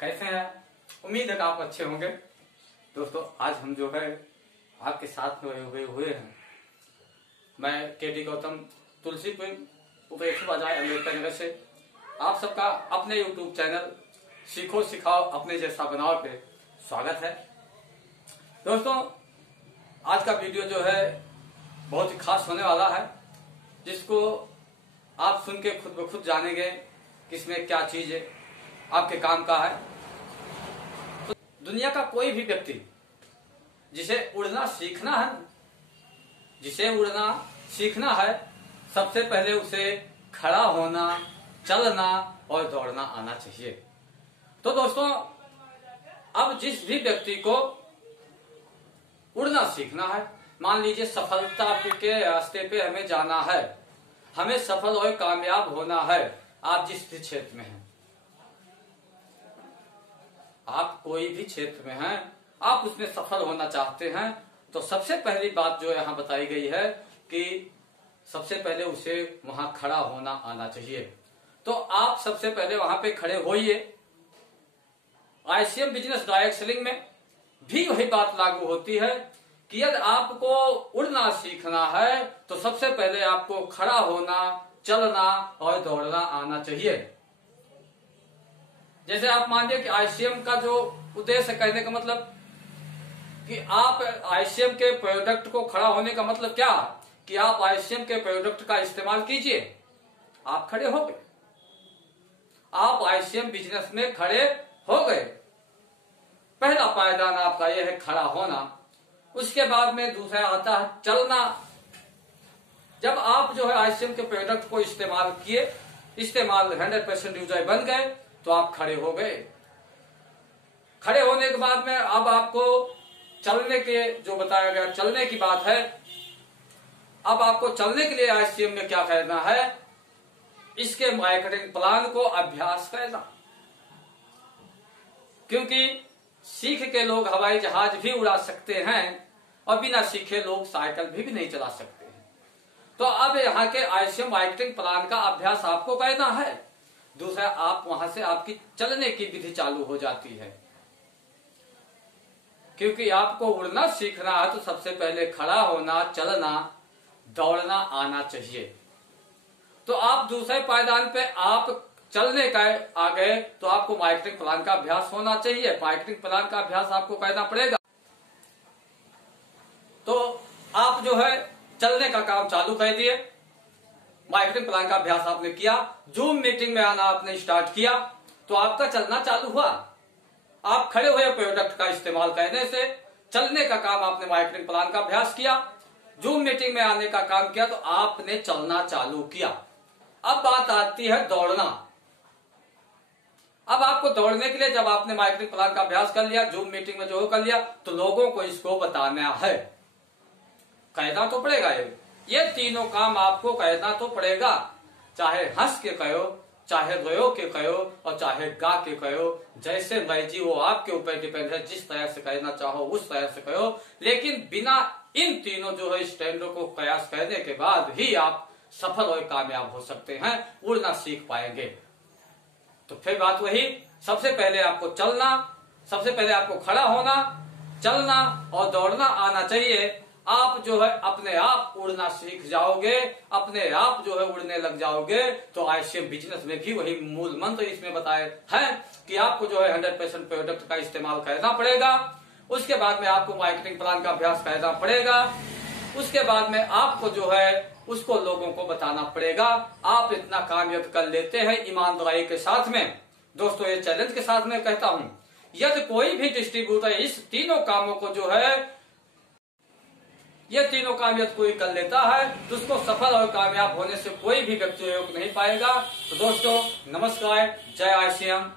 कैसे हैं? उम्मीद है कि आप अच्छे होंगे। दोस्तों, आज हम जो है आपके साथ में हुए हैं। मैं केडी गौतम, तुलसीपुर उपेक्षा बाजार, अम्बेडकर नगर से आप सबका अपने यूट्यूब चैनल सीखो सिखाओ अपने जैसा बनाओ पे स्वागत है। दोस्तों, आज का वीडियो जो है बहुत ही खास होने वाला है, जिसको आप सुन के खुद ब खुद जानेंगे कि इसमें क्या चीज है, आपके काम का है। तो दुनिया का कोई भी व्यक्ति जिसे उड़ना सीखना है, सबसे पहले उसे खड़ा होना, चलना और दौड़ना आना चाहिए। तो दोस्तों, अब जिस भी व्यक्ति को उड़ना सीखना है, मान लीजिए सफलता के रास्ते पे हमें जाना है, हमें सफल और कामयाब होना है। आप जिस भी क्षेत्र में हैं, आप कोई भी क्षेत्र में हैं, आप उसमें सफल होना चाहते हैं, तो सबसे पहली बात जो यहाँ बताई गई है कि सबसे पहले उसे वहां खड़ा होना आना चाहिए। तो आप सबसे पहले वहां पे खड़े होइए। आईसीएम बिजनेस डायरेक्ट सेलिंग में भी वही बात लागू होती है कि यदि आपको उड़ना सीखना है तो सबसे पहले आपको खड़ा होना, चलना और दौड़ना आना चाहिए। जैसे आप मानिए कि आईसीएम का जो उद्देश्य कहने का मतलब कि आप आईसीएम के प्रोडक्ट को खड़ा होने का मतलब क्या कि आप आईसीएम के प्रोडक्ट का इस्तेमाल कीजिए। आप खड़े हो गए, आप आईसीएम बिजनेस में खड़े हो गए। पहला पायदान आपका यह है खड़ा होना। उसके बाद में दूसरा आता है चलना। जब आप जो है आईसीएम के प्रोडक्ट को इस्तेमाल किए, 100% यूजर बन गए, तो आप खड़े हो गए। खड़े होने के बाद में अब आपको चलने के जो बताया गया, चलने की बात है। अब आपको चलने के लिए आईसीएम में क्या करना है, इसके मार्केटिंग प्लान को अभ्यास करना। क्योंकि सीख के लोग हवाई जहाज भी उड़ा सकते हैं और बिना सीखे लोग साइकिल भी नहीं चला सकते हैं। तो अब यहाँ के आईसीएम मार्केटिंग प्लान का अभ्यास आपको करना है। दूसरा, आप वहां से आपकी चलने की विधि चालू हो जाती है। क्योंकि आपको उड़ना सीखना है तो सबसे पहले खड़ा होना, चलना, दौड़ना आना चाहिए। तो आप दूसरे पायदान पे आप चलने का आ गए तो आपको मार्केटिंग प्लान का अभ्यास होना चाहिए। मार्केटिंग प्लान का अभ्यास आपको करना पड़ेगा। तो आप जो है चलने का काम चालू कर दिए, मार्केटिंग प्लान का अभ्यास आपने किया, जूम मीटिंग में आना आपने स्टार्ट किया, तो आपका चलना चालू हुआ। आप खड़े हुए प्रोडक्ट का इस्तेमाल करने से चलने का काम आपने मार्केटिंग प्लान का अभ्यास किया, जूम मीटिंग में आने का काम किया, तो आपने चलना चालू किया। अब बात आती है दौड़ना। अब आपको दौड़ने के लिए जब आपने मार्केटिंग प्लान का अभ्यास कर लिया, जूम मीटिंग में जो कर लिया, तो लोगों को इसको बताना है, कहना तो पड़ेगा। ये तीनों काम आपको कहना तो पड़ेगा। चाहे हंस के कहो, चाहे रोयो के कहो और चाहे गा के कहो, जैसे मर्जी वो आपके ऊपर डिपेंड है। जिस तरह से कहना चाहो उस तरह से कहो, लेकिन बिना इन तीनों जो है स्टैंडों को प्रयास करने के बाद ही आप सफल और कामयाब हो सकते हैं, उड़ना सीख पाएंगे। तो फिर बात वही, सबसे पहले आपको चलना, सबसे पहले आपको खड़ा होना, चलना और दौड़ना आना चाहिए। आप जो है अपने आप उड़ना सीख जाओगे, अपने आप जो है उड़ने लग जाओगे। तो आईसीएम बिजनेस में भी वही मूल मंत्र इसमें बताए हैं कि आपको जो है 100% प्रोडक्ट का इस्तेमाल करना पड़ेगा। उसके बाद में आपको मार्केटिंग प्लान का अभ्यास करना पड़ेगा। उसके बाद में आपको जो है उसको लोगों को बताना पड़ेगा। आप इतना काम यदि कर लेते हैं ईमानदारी के साथ में, दोस्तों ये चैलेंज के साथ में कहता हूं, यदि कोई भी डिस्ट्रीब्यूटर इस तीनों कामों को जो है, ये तीनों काम यदि कोई कर लेता है तो उसको सफल और कामयाब होने से कोई भी व्यक्ति रोक नहीं पाएगा। तो दोस्तों नमस्कार, जय आईसीएम।